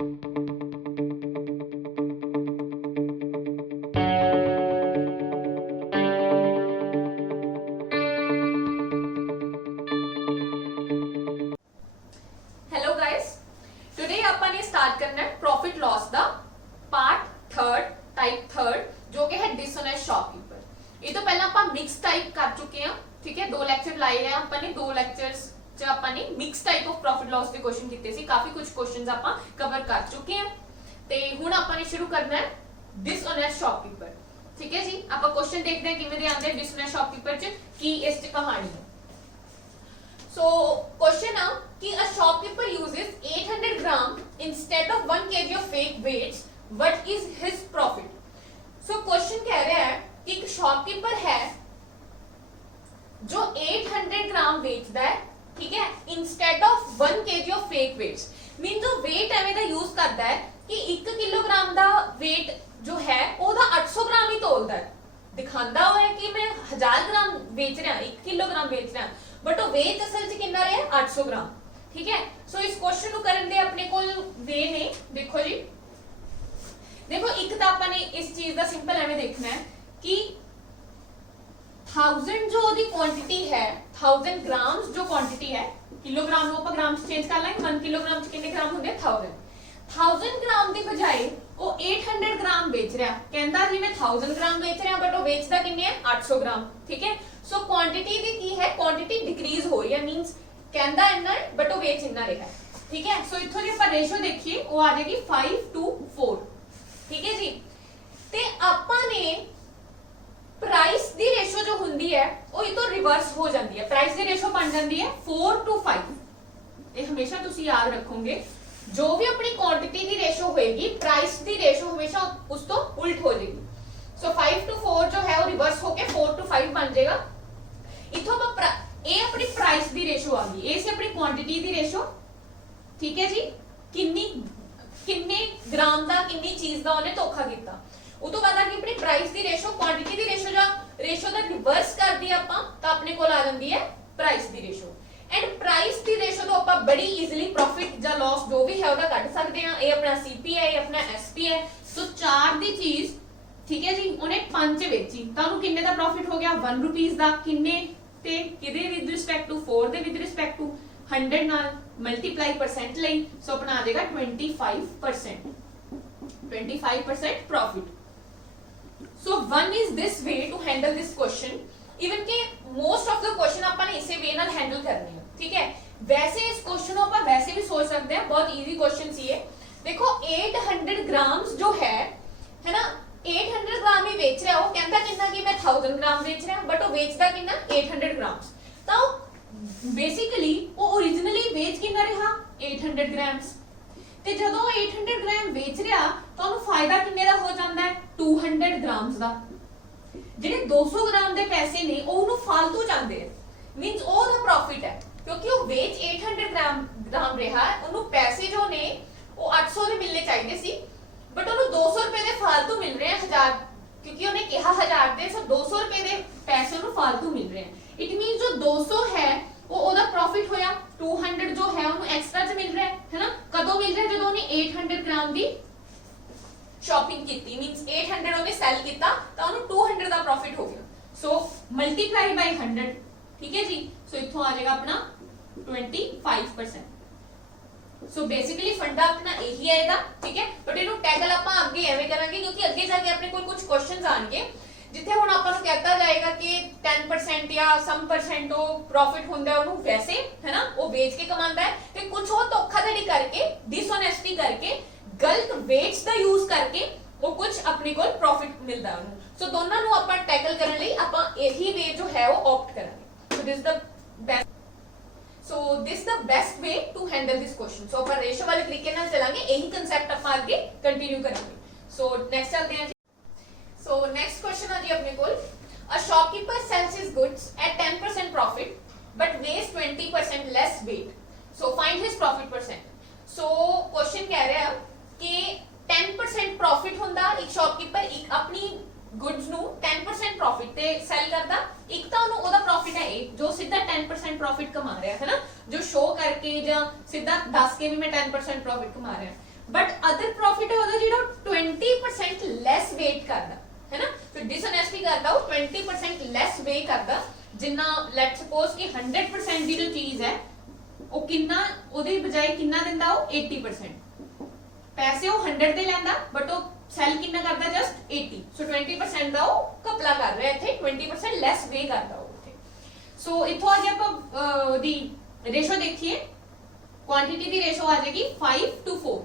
Hello guys, today अपन ने start करना है प्रॉफिट लॉस दा पार्ट थर्ड टाइप थर्ड जो कि है डिसऑनेस्ट शॉपकीपर। ये तो पहला अपन मिक्स टाइप कर चुके हैं, ठीक है। 2 लेक्चर लाए हैं अपन ने, 2 लेक्चर्स च अपन ने mix type of profit loss के क्वेश्चन कीते सी, काफी कुछ क्वेश्चंस अपन कवर कर चुके हैं ते हुण अपन ने शुरू करना है डिसऑनेस्ट शॉपकीपर, ठीक है जी। अपन क्वेश्चन देखते हैं किवें दे आंदे हैं डिसऑनेस्ट शॉपकीपर च, की इस च कहानी है। So question now कि a shopkeeper uses 800 gram instead of 1 kg of fake weights. What is his profit? So question कह रहा है कि एक शॉपकीपर है जो 800 ग्राम बेचता है, ठीक है, instead of 1 kg of fake weights. Mean जो वेट एवें दा यूज करता है कि 1 किलोग्राम दा वेट जो है ओदा 800 ग्राम ही तोलदा है, दिखांदा हुआ है कि मैं 1000 ग्राम बेच रहा, 1 किलोग्राम बेच रहा, बट वो वेट असल च कितना रहा 800 ग्राम, ठीक है। सो इस क्वेश्चन ਨੂੰ ਕਰਨ ਦੇ ਆਪਣੇ ਕੋਲ ਵੇ ਨੇ, देखो जी, देखो एक तो अपन ने इस चीज का सिंपल एवं देखना है कि 1000 जो दी क्वांटिटी है, 1000 ग्राम्स जो क्वांटिटी है, किलोग्राम ਨੂੰ ਆਪਾਂ ग्राम चेंज कर लेंगे, 1 किलोग्राम च कितने ग्राम होंगे 1000 ग्राम ਦੀ ਬਜਾਏ ਉਹ 800 ग्राम बेच रहा, कहंदा जी मैं 1000 ग्राम बेच रहा बट वो बेचदा कितने है 800 ग्राम, ठीक है। सो क्वांटिटी दी की है, क्वांटिटी डिक्रीज हो रही है, मींस कहंदा इतना है बट वो बेच इतना रहा है, ठीक है। सो इथों दी अपन रेशियो देखिए वो आ जाएगी 5:4, ठीक है जी। ते आपां ने प्राइस दी रेशियो जो हुंदी है वो इतो रिवर्स हो जाती है, प्राइस दी रेशियो बन जाती है 4:5। ये हमेशा तुसी याद रखोगे, जो भी अपनी क्वांटिटी दी रेशियो होएगी प्राइस दी रेशियो हमेशा उस तो उल्ट हो जाएगी। सो 5:4 जो है वो रिवर्स होके 4:5 बन जाएगा। इथों ए अपनी प्राइस दी रेशियो आ गई, ए से अपनी क्वांटिटी दी रेशियो, ठीक है जी, किन्ने ग्राम दा किन्नी चीज दा उन्हें धोखा कीता। उस तो बाद आ गई अपनी प्राइस दी रेशियो, क्वांटिटी दी रेशियो जा रेशियो दा रिवर्स कर दिया आपां तां अपने कोल आ जांदी है price the ratio. And price the ratio तो आपां बड़ी इजीली प्रॉफिट या लॉस जो भी है ओदा कढ सकदे हां। ए अपना सीपी है, ए अपना एसपी है। सो 4 दी चीज, ठीक है जी, उन्हें 5 बेची तां उन्हें किन्ने दा प्रॉफिट हो गया 1 रुपीस दा, किन्ने ते किदे विद रिस्पेक्ट टू 4 दे विद रिस्पेक्ट टू 100 नाल मल्टीप्लाई परसेंट लई, सो अपना आ जाएगा 25%, 25% profit. So one is this way to handle this question, even के most of the question अपन इसे वे नाल हैंडल करने हैं, ठीक है। वैसे इस क्वेश्चन को अपन वैसे भी सोच सकते हैं, बहुत इजी क्वेश्चन सी है। देखो 800 ग्राम्स जो है ना, 800 ग्राम ही बेच रहा है, वो कहता कितना कि मैं 1000 ग्राम बेच रहा, बट वो बेचता कितना 800 ग्राम्स। तो बेसिकली वो ओरिजिनली बेच कितना रहा 800 ग्राम्स, ਤੇ ਜਦੋਂ 800 ਗ੍ਰਾਮ ਵੇਚ ਰਿਹਾ ਤਾਂ ਉਹਨੂੰ ਫਾਇਦਾ ਕਿੰਨੇ ਦਾ ਹੋ ਜਾਂਦਾ ਹੈ 200 ਗ੍ਰਾਮਸ ਦਾ। ਜਿਹੜੇ 200 ਗ੍ਰਾਮ ਦੇ ਪੈਸੇ ਨੇ ਉਹ ਉਹਨੂੰ ਫालतू ਜਾਂਦੇ ਆ, ਮੀਨਸ ਉਹਦਾ ਪ੍ਰੋਫਿਟ ਹੈ, ਕਿਉਂਕਿ ਉਹ ਵੇਚ 800 ਗ੍ਰਾਮ ਰਿਹਾ, ਉਹਨੂੰ ਪੈਸੇ ਜੋ ਨੇ ਉਹ 800 ਦੇ ਮਿਲਨੇ ਚਾਹੀਦੇ ਸੀ, ਬਟ ਉਹਨੂੰ 200 ਰੁਪਏ ਦੇ ਫालतू ਮਿਲ ਰਹੇ ਆ 1000, ਕਿਉਂਕਿ ਉਹਨੇ ਕਿਹਾ 1000 ਦੇ, ਸੋ 200 ਰੁਪਏ ਦੇ ਪੈਸੇ ਉਹਨੂੰ ਫालतू ਮਿਲ ਰਹੇ ਆ। ਇਟ ਮੀਨਸ ਜੋ 200 ਹੈ वो ओदा प्रॉफिट होया, 200 जो है उन्हें एक्स्ट्रा च मिल रहा है ना। कदों मिल रहा है जब उन्हें 800 ग्राम दी शॉपिंग कीती, मींस 800 उन्हें सेल कीता तो उन्हें 200 दा प्रॉफिट हो गया। सो मल्टीप्लाई बाय 100, ठीक है जी। सो इथों आ जाएगा अपना 25%। सो बेसिकली फंडा अपना यही आएगा, ठीक है। बट इनु टैकल आपां आगे एवें करांगे क्योंकि आगे जाके अपने कोल कुछ क्वेश्चंस आएंगे जिथे हुण आपां नूं कहता जाएगा कि 10% या सम परसेंट वो प्रॉफिट हुंदा है, उन्होंने वैसे है ना वो बेच के कमांदा है, ते कुछ वो धोखाधड़ी करके डिसऑनेस्टी करके गलत वेट्स दा यूज करके वो कुछ अपने को प्रॉफिट मिलदा है उन्होंने। सो दोनों नूं आपां टैकल करने लई आपां यही वे जो है वो ऑप्ट करांगे। So this the best, so this the best way to handle this question. सो अपन रेशियो वाले तरीके नाल चलांगे, यही कांसेप्ट आपां आगे कंटिन्यू करांगे। सो नेक्स्ट चलते हैं। So next question है जी अपने कोल, a shopkeeper sells his goods at 10% profit but weighs 20% less weight, so find his profit percent। so question कह रहा है कि 10% profit हुंदा एक शॉपकीपर एक अपनी गुड्स ਨੂੰ 10% प्रॉफिट ਤੇ ਸੈਲ ਕਰਦਾ, ਇੱਕ ਤਾਂ ਉਹਨੂੰ ਉਹਦਾ ਪ੍ਰੋਫਿਟ ਹੈ ਇਹ ਜੋ ਸਿੱਧਾ 10% ਪ੍ਰੋਫਿਟ ਕਮਾ ਰਿਹਾ ਹੈ ਨਾ, ਜੋ ਸ਼ੋ ਕਰਕੇ ਜਾਂ ਸਿੱਧਾ ਦੱਸ ਕੇ ਵੀ ਮੈਂ 10% ਪ੍ਰੋਫਿਟ ਕਮਾ ਰਿਹਾ, बट अदर प्रॉफिट है ਉਹਦਾ ਜਿਹੜਾ 20% ਲੈਸ ਵੇਟ ਕਰਦਾ है ना। तो डिसऑनेस्टी करता वो 20% ਲੈਸ ਵੇ ਕਰਦਾ जिन्ना लेट सपोज कि 100% ਦੀ जो चीज है ਉਹ ਕਿੰਨਾ ਉਹਦੇ ਬਜਾਏ ਕਿੰਨਾ ਦਿੰਦਾ ਉਹ 80% ਪੈਸੇ ਉਹ 100 ਦੇ ਲੈਂਦਾ ਬਟ ਉਹ ਸੈਲ ਕਿੰਨਾ ਕਰਦਾ ਜਸਟ 80 ਸੋ 20% ਦਾ ਉਹ ਕਪਲਾ ਕਰ ਰਿਹਾ ਇੱਥੇ 20% ਲੈਸ ਵੇ ਕਰਦਾ ਉਹ ਇੱਥੇ। ਸੋ ਇਥੋਂ ਅੱਜ ਆਪਾਂ ਦੀ ਰੇਸ਼ੋ ਦੇਖੀਏ क्वांटिटी ਦੀ ਰੇਸ਼ੋ ਆ ਜਾਏਗੀ 5:4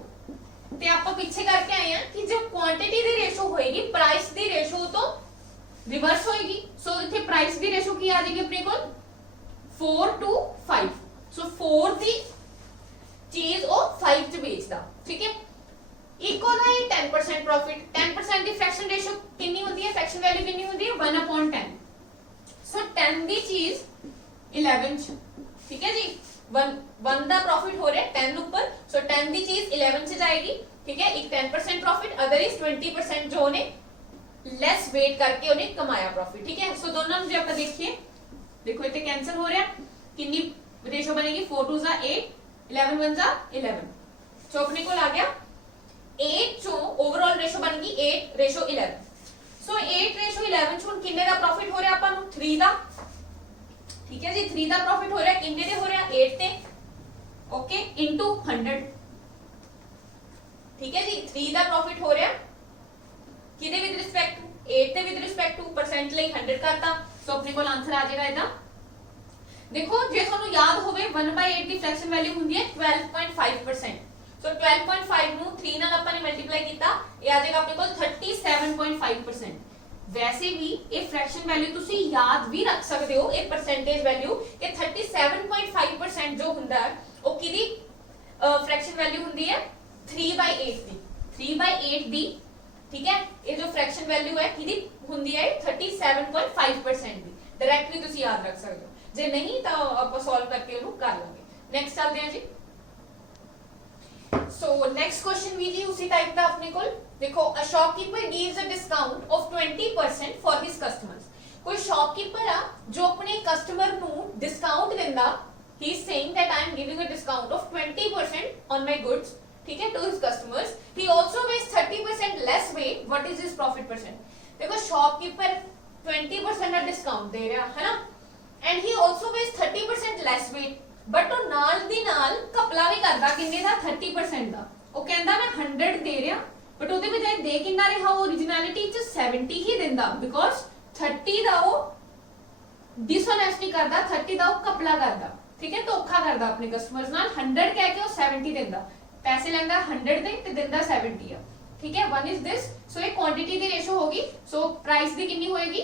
ਤੇ ਆਪਾਂ ਪਿੱਛੇ ਕਰਕੇ ਆਏ ਆ ਕਿ ਜੋ ਕੁਆਂਟੀਟੀ ਦੀ ਰੇਸ਼ੋ ਹੋਏਗੀ ਪ੍ਰਾइस ਦੀ ਰੇਸ਼ੋ ਤੋਂ ਰਿਵਰਸ ਹੋਏਗੀ। ਸੋ ਇੱਥੇ ਪ੍ਰਾइस ਦੀ ਰੇਸ਼ੋ ਕੀ ਆ ਜਾਏਗੀ ਆਪਣੇ ਕੋਲ 4:5 ਸੋ 4 ਦੀ ਚੀਜ਼ ਉਹ 5 ਚ ਵੇਚਦਾ ਠੀਕ ਹੈ। ਇਕੁਅਲ ਹੈ 10% प्रॉफिट 10% ਦੀ ਫ੍ਰੈਕਸ਼ਨ ਰੇਸ਼ੋ ਕਿੰਨੀ ਹੁੰਦੀ ਹੈ ਫ੍ਰੈਕਸ਼ਨ ਵੈਲਿਊ ਕਿੰਨੀ ਹੁੰਦੀ ਹੈ 1/10 ਸੋ 10 ਦੀ ਚੀਜ਼ 11 ਚ ठीक है जी 1 ਦਾ प्रॉफिट हो रहा है 10 ऊपर सो 10 दी चीज 11 से जाएगी ठीक है। एक 10% प्रॉफिट अदर इज 20% जो ने लेस वेट करके उन्हें कमाया प्रॉफिट ठीक है। सो दोनों जो आप देखिए देखो इतने कैंसिल हो रहा कितनी रेशो बनेगी 4 2 8 11 1 11 सो अपने को आ गया 8 चो ओवरऑल रेशो बन गई 8:11 सो 8:11 चो कितने का प्रॉफिट हो रहा अपन 3 का ठीक है जी 3 ਦਾ प्रॉफिट हो रहा है किन्ने दे हो रहा 8 ਤੇ ओके इनटू 100 ठीक है जी 3 ਦਾ प्रॉफिट हो रहा किदे विद रिस्पेक्ट टू 8 ਤੇ विद रिस्पेक्ट टू परसेंट ਲਈ 100 ਕਰਤਾ ਸੋ ਆਪਣੇ ਕੋਲ ਆਨਸਰ ਆ ਜਾਏਗਾ ਇਹਦਾ। ਦੇਖੋ ਜੇ ਤੁਹਾਨੂੰ ਯਾਦ ਹੋਵੇ 1/8 ਦੀ ਫ੍ਰੈਕਸ਼ਨ ਵੈਲਿਊ ਹੁੰਦੀ ਹੈ 12.5% ਸੋ 12.5 ਨੂੰ 3 ਨਾਲ ਆਪਾਂ ਨੇ ਮਲਟੀਪਲਾਈ ਕੀਤਾ ਇਹ ਆ ਜਾਏਗਾ ਆਪਣੇ ਕੋਲ 37.5%। वैसे भी ये फ्रैक्शन वैल्यू तुसी याद भी रख सकते हो ये परसेंटेज वैल्यू ये 37.5% जो हुंदा है वो किदी फ्रैक्शन वैल्यू हुंदी है 3/8 दी 3/8 दी ठीक है। ये जो फ्रैक्शन वैल्यू है किदी हुंदी है 37.5% दी डायरेक्टली तुसी याद रख सकते हो जे नहीं तो आप सॉल्व करके उन्हें कर लोगे। नेक्स्ट चलते हैं जी सो नेक्स्ट क्वेश्चन भी जी उसी टाइप का अपने को देखो a shopkeeper gives a discount of 20% for his customers कोई shopkeeper आ जो अपने कस्टमर नु डिस्काउंट देंदा he is saying that I am giving a discount of 20% on my goods ठीक है to his customers he also pays 30% less weight what is his profit percent देखो shopkeeper 20% का discount दे रहा है ना and he also pays 30% less weight but ਉਹ ਨਾਲ ਦੀ ਨਾਲ ਕਪਲਾ ਵੀ ਕਰਦਾ ਕਿੰਨੇ ਦਾ 30% ਦਾ ਉਹ ਕਹਿੰਦਾ ਮੈਂ 100 ਦੇ ਰਿਹਾ बट ਉਹਦੇ ਬਜਾਏ ਦੇ ਕਿੰਨਾ ਰਿਹਾ ਉਹ ओरिजिनलिटी ਚ 70 ਹੀ ਦਿੰਦਾ ਬਿਕੋਜ਼ 30 ਦਾ ਉਹ डिसऑनेस्टी ਕਰਦਾ 30 ਦਾ ਉਹ ਕਪਲਾ ਕਰਦਾ ਠੀਕ ਹੈ ਧੋਖਾ ਕਰਦਾ ਆਪਣੇ ਕਸਟਮਰਸ ਨਾਲ 100 ਕਹਿ ਕੇ ਉਹ 70 ਦਿੰਦਾ ਪੈਸੇ ਲੈਂਦਾ 100 ਦੇ ਤੇ ਦਿੰਦਾ 70 ਆ ਠੀਕ ਹੈ। वन इज दिस सो ये क्वांटिटी ਦੀ ਰੇਸ਼ੋ ਹੋਗੀ ਸੋ ਪ੍ਰਾइस ਦੀ ਕਿੰਨੀ ਹੋਏਗੀ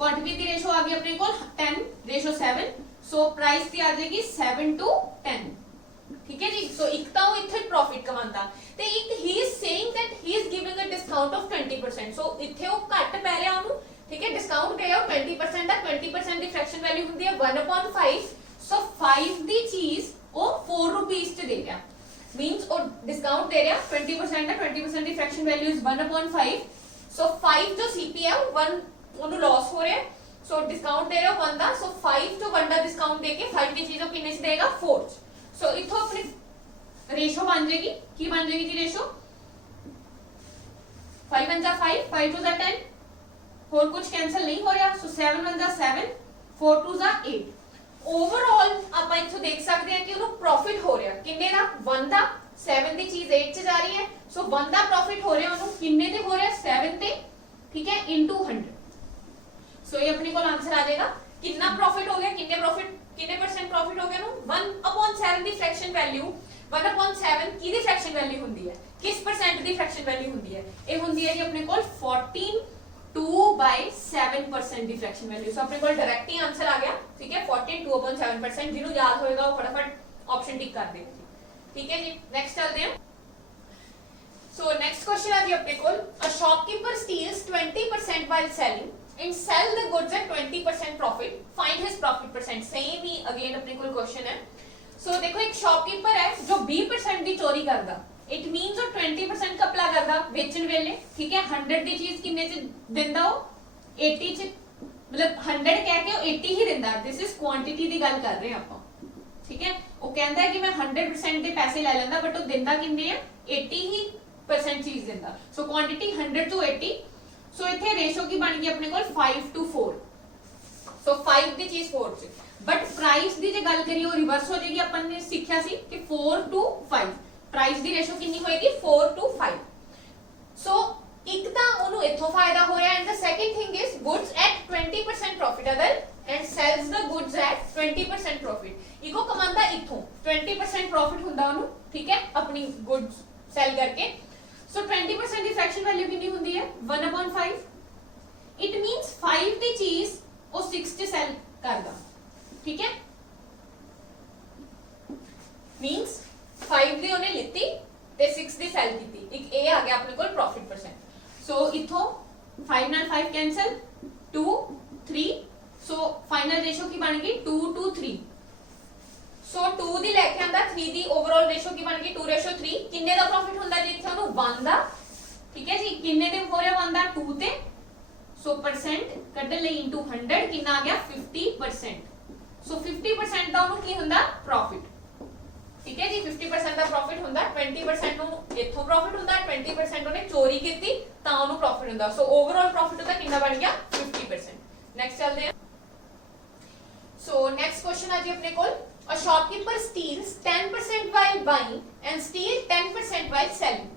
क्वांटिटी ਦੀ ਰੇਸ਼ੋ ਆ ਗਈ ਆਪਣੇ ਕੋਲ 10:7 ਸੋ ਪ੍ਰਾइस ਦੀ ਆ ਜਾਏਗੀ 7:10 ठीक है जी। सो एक ਤਾਂ ਉਹ ਇੱਥੇ ਪ੍ਰੋਫਿਟ ਕਮਾਉਂਦਾ ਤੇ ਇੱਕ he is saying that he is giving a discount of 20% so ਇੱਥੇ ਉਹ ਘੱਟ ਪੈ ਰਿਹਾ ਉਹਨੂੰ ਠੀਕ ਹੈ ਡਿਸਕਾਊਂਟ ਦੇ ਰਿਹਾ 20% ਦਾ 20% ਦੀ ਫ੍ਰੈਕਸ਼ਨ ਵੈਲਿਊ ਹੁੰਦੀ ਹੈ 1/5 ਸੋ 5 ਦੀ ਚੀਜ਼ ਉਹ 4 ਰੁਪੀਸ ਚ ਦੇ ਰਿਹਾ ਮੀਨਸ ਉਹ ਡਿਸਕਾਊਂਟ ਦੇ ਰਿਹਾ 20% ਦਾ 20% ਦੀ ਫ੍ਰੈਕਸ਼ਨ ਵੈਲਿਊ ਇਜ਼ 1/5 ਸੋ 5 ਜੋ ਸੀਪੀ ਹੈ 1 ਉਹਨੂੰ ਲਾਸ ਹੋ ਰਿਹਾ ਸੋ ਡਿਸਕਾਊਂਟ ਦੇ ਰਿਹਾ 1 ਦਾ ਸੋ 5 ਤੋਂ 1 ਦਾ ਡਿਸਕਾਊਂਟ ਦੇ ਕੇ 5 ਦੀ ਚੀਜ਼ ਉਹ ਕਿੰਨੇ ਚ ਦੇਗਾ 4 ਚ सो इथों अपनी रेशो बन जाएगी की बन जाएगी जी रेशो 5 1 5 5 2 10 और कुछ कैंसिल नहीं हो रहा सो 7 1 7 4 2 8 ओवरऑल आप इथों देख सकते हैं कि उन्हें प्रॉफिट हो रहा किन्ने दा 1 दा 7 दी चीज 8 च जा रही है सो 1 दा प्रॉफिट हो रहा उन्हें किन्ने ते हो रहा 7 ते ठीक है इनटू 100 सो ये अपने को आंसर आ जाएगा कितना प्रॉफिट हो गया किन्ने प्रॉफिट कितने परसेंट प्रॉफिट हो गया नो 1/7 दी फ्रैक्शन वैल्यू 1/7 की दी फ्रैक्शन वैल्यू हुंदी है किस परसेंट दी फ्रैक्शन वैल्यू हुंदी है ये हुंदी है जी अपने कोल 14/2/7% दी फ्रैक्शन वैल्यू सो अपने कोल डायरेक्ट ही आंसर आ गया ठीक है 14/2/7% जिन्हों याद होएगा वो फटाफट ऑप्शन टिक कर देगा ठीक है जी। नेक्स्ट चलते हैं सो नेक्स्ट क्वेश्चन है जी अपने कोल a shopkeeper steals 20% while selling and sell the goods at 20% profit find his profit percent same he again अपने कोल क्वेश्चन है सो देखो एक शॉपकीपर है जो 20% ਦੀ ਚੋਰੀ ਕਰਦਾ ਇਟ ਮੀਨਸ ਉਹ 20% ਕਪਲਾ ਕਰਦਾ ਵੇਚਣ ਵੇਲੇ ਠੀਕ ਹੈ 100 ਦੀ ਚੀਜ਼ ਕਿੰਨੇ ਚ ਦਿੰਦਾ ਉਹ 80 ਚ मतलब 100 कह के 80 ही दिंदा दिस इज क्वांटिटी दी गल कर रहे हैं ਆਪਾਂ ठीक है वो कहता है कि मैं 100% के पैसे ले लेंदा बट वो दिंदा किन्ने है 80% चीज दिंदा सो क्वांटिटी 100 to 80 सो इथे रेशो की बन गई अपने को 5 to 4 सो 5 दी चीज 4 च बट प्राइस दी जे गल करिए वो रिवर्स हो जाएगी अपन ने सीखा सी कि 4 to 5 प्राइस दी रेशो कितनी होएगी 4 to 5 सो एक ता ओनु इथों फायदा हो रहा है and the second thing is goods at 20% profit other and sells the goods at 20% profit इको कमांदा इथों 20% प्रॉफिट हुंदा ओनु ठीक है अपनी गुड्स सेल करके सो 20% दी फ्रैक्शन वैल्यू कितनी हुंदी है 1/5 इट मींस 5 दी चीज वो 6 च सेल करदा ठीक है मींस 5 दी ओने लित्ती ते 6 दी सेल कीती एक ए आ गया अपने कोल प्रॉफिट परसेंट सो इथों 5 नाल 5 कैंसल 2 3 सो फाइनल रेशो की बन गई 2 to 3 सो 2 दी लेके आंदा 3 दी ओवरऑल रेशो की बन गई 2:3 किन्ने दा प्रॉफिट हुंदा जी इथे ओनु 1 दा ठीक है जी किन्ने दे हो रहा 1 दा 2 ते सो परसेंट कड्डन लई इनटू 100 कितना आ गया 50% सो 50% दा ओनु की हुंदा प्रॉफिट ठीक है जी 50% ਦਾ ਪ੍ਰੋਫਿਟ ਹੁੰਦਾ 20% ਨੂੰ ਇੱਥੋਂ ਪ੍ਰੋਫਿਟ ਹੁੰਦਾ 20% ਉਹਨੇ ਚੋਰੀ ਕੀਤੀ ਤਾਂ ਉਹਨੂੰ ਪ੍ਰੋਫਿਟ ਹੁੰਦਾ ਸੋ ਓਵਰਆਲ ਪ੍ਰੋਫਿਟ ਉਹਦਾ ਕਿੰਨਾ ਬਣ ਗਿਆ 50% ਨੈਕਸਟ ਚੱਲਦੇ ਹਾਂ ਸੋ ਨੈਕਸਟ ਕੁਐਸਚਨ ਆ ਜੀ ਆਪਣੇ ਕੋਲ a shopkeeper steals 10% while buying and steals 10% while selling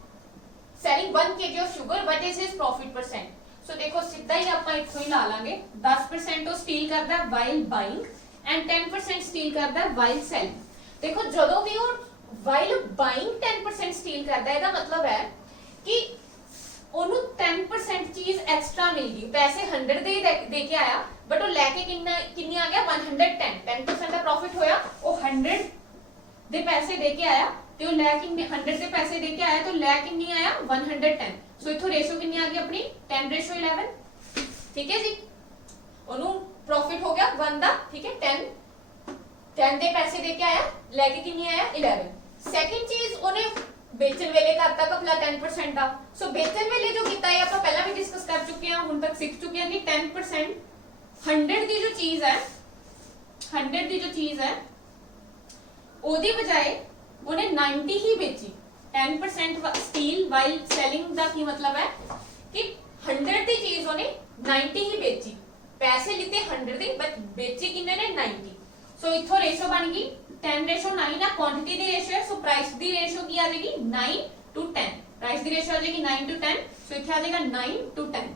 1 kg of sugar what is his profit percent ਸੋ ਦੇਖੋ ਸਿੱਧਾ ਹੀ ਆਪਾਂ ਇੱਥੋਂ ਹੀ ਲਾ ਲਾਂਗੇ 10% ਉਹ ਸਟੀਲ ਕਰਦਾ while buying and 10% ਸਟੀਲ ਕਰਦਾ while selling देखो ਜਦੋਂ ਵੀ ਉਹ while buying 10% ਸਟੀਲ ਕਰਦਾ ਇਹਦਾ ਮਤਲਬ ਹੈ ਕਿ ਉਹਨੂੰ 10% ਚੀਜ਼ ਐਕਸਟਰਾ ਮਿਲ ਗਈ ਪੈਸੇ 100 ਦੇ ਕੇ ਆਇਆ ਬਟ ਉਹ ਲੈ ਕੇ ਕਿੰਨੀ ਆ ਗਿਆ 110 10% ਦਾ ਪ੍ਰੋਫਿਟ ਹੋਇਆ ਉਹ 100 ਦੇ ਪੈਸੇ ਦੇ ਕੇ ਆਇਆ ਤੇ ਉਹ ਲੈ ਕਿੰਨੇ 100 ਦੇ ਪੈਸੇ ਦੇ ਕੇ ਆਇਆ ਤਾਂ ਲੈ ਕਿੰਨੀ ਆਇਆ 110 ਸੋ ਇਥੋਂ ਰੇਸ਼ੋ ਕਿੰਨੀ ਆ ਗਈ ਆਪਣੀ 10:11 ਠੀਕ ਹੈ ਜੀ ਉਹਨੂੰ ਪ੍ਰੋਫਿਟ ਹੋ ਗਿਆ 1 ਦਾ ਠੀਕ ਹੈ 10 ਦੇ ਪੈਸੇ ਦੇ ਕੇ ਆਇਆ ਲੈ ਕੇ ਕਿੰਨੀ ਆਇਆ 11 ਸੈਕਿੰਡ ਚੀਜ਼ ਉਹਨੇ ਵੇਚਣ ਵੇਲੇ ਕਰਤਾ ਕਪਲਾ 10% ਦਾ ਸੋ ਵੇਚਣ ਵੇਲੇ ਜੋ ਕੀਤਾ ਹੈ ਆਪਾਂ ਪਹਿਲਾਂ ਵੀ ਡਿਸਕਸ ਕਰ ਚੁੱਕੇ ਹਾਂ ਹੁਣ ਤੱਕ ਸਿੱਖ ਚੁੱਕੇ ਹਾਂ ਕਿ 10% 100 ਦੀ ਜੋ ਚੀਜ਼ ਹੈ 100 ਦੀ ਜੋ ਚੀਜ਼ ਹੈ ਉਹਦੀ ਬਜਾਏ ਉਹਨੇ 90 ਹੀ ਵੇਚੀ 10% ਸਟੀਲ ਵਾਈਲ ਸੈਲਿੰਗ ਦਾ ਕੀ ਮਤਲਬ ਹੈ ਕਿ 100 ਦੀ ਚੀਜ਼ ਉਹਨੇ 90 ਹੀ ਵੇਚੀ ਪੈਸੇ ਲਿੱਤੇ 100 ਦੇ ਬਟ ਵੇਚੀ ਕਿੰਨੇ ਨੇ 90 सो इथो रेशो बन गई 10:9 है क्वांटिटी दी रेशो है सो प्राइस दी रेशो की आ जाएगी 9 to 10 प्राइस दी रेशो आ जाएगी 9 to 10 सो इथे आ जाएगा 9 to 10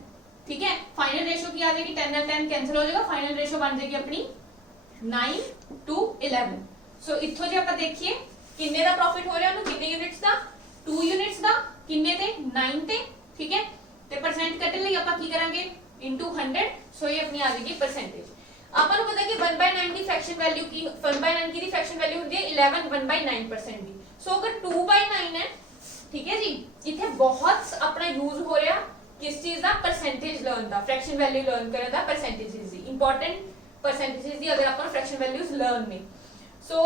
ठीक है फाइनल रेशो की आ जाएगी 10 और 10 कैंसिल हो जाएगा फाइनल रेशो बन जाएगी अपनी 9 to 11 सो इथो जे ਆਪਾਂ देखिए किन्ने दा प्रॉफिट हो रहा है किन्ने यूनिट्स दा 2 यूनिट्स दा किन्ने ते 9 ते ठीक है ते परसेंट कटन लई ਆਪਾਂ ਕੀ ਕਰਾਂਗੇ इनटू 100 सो ये अपनी आ जाएगी परसेंटेज ਆਪਾਂ ਨੂੰ ਪਤਾ ਕਿ 1/9 ਦੀ ਫ੍ਰੈਕਸ਼ਨ ਵੈਲਿਊ ਕੀ 1/9 की दी फ्रैक्शन वैल्यू ਹੁੰਦੀ है 11 1/9% ਦੀ ਸੋ ਅਗਰ 2/9 ਹੈ ਠੀਕ ਹੈ ਜੀ ਇੱਥੇ ਬਹੁਤ ਆਪਣਾ ਯੂਜ਼ ਹੋ ਰਿਹਾ ਕਿਸ ਚੀਜ਼ ਦਾ ਪਰਸੈਂਟੇਜ ਲਰਨ ਦਾ ਫ੍ਰੈਕਸ਼ਨ ਵੈਲਿਊ ਲਰਨ ਕਰਨ ਦਾ ਪਰਸੈਂਟੇजेस ਦੀ ਇੰਪੋਰਟੈਂਟ ਪਰਸੈਂਟੇजेस ਦੀ ਅਗਰ ਆਪਾਂ ਫ੍ਰੈਕਸ਼ਨ ਵੈਲਿਊਜ਼ ਲਰਨ ਨੇ ਸੋ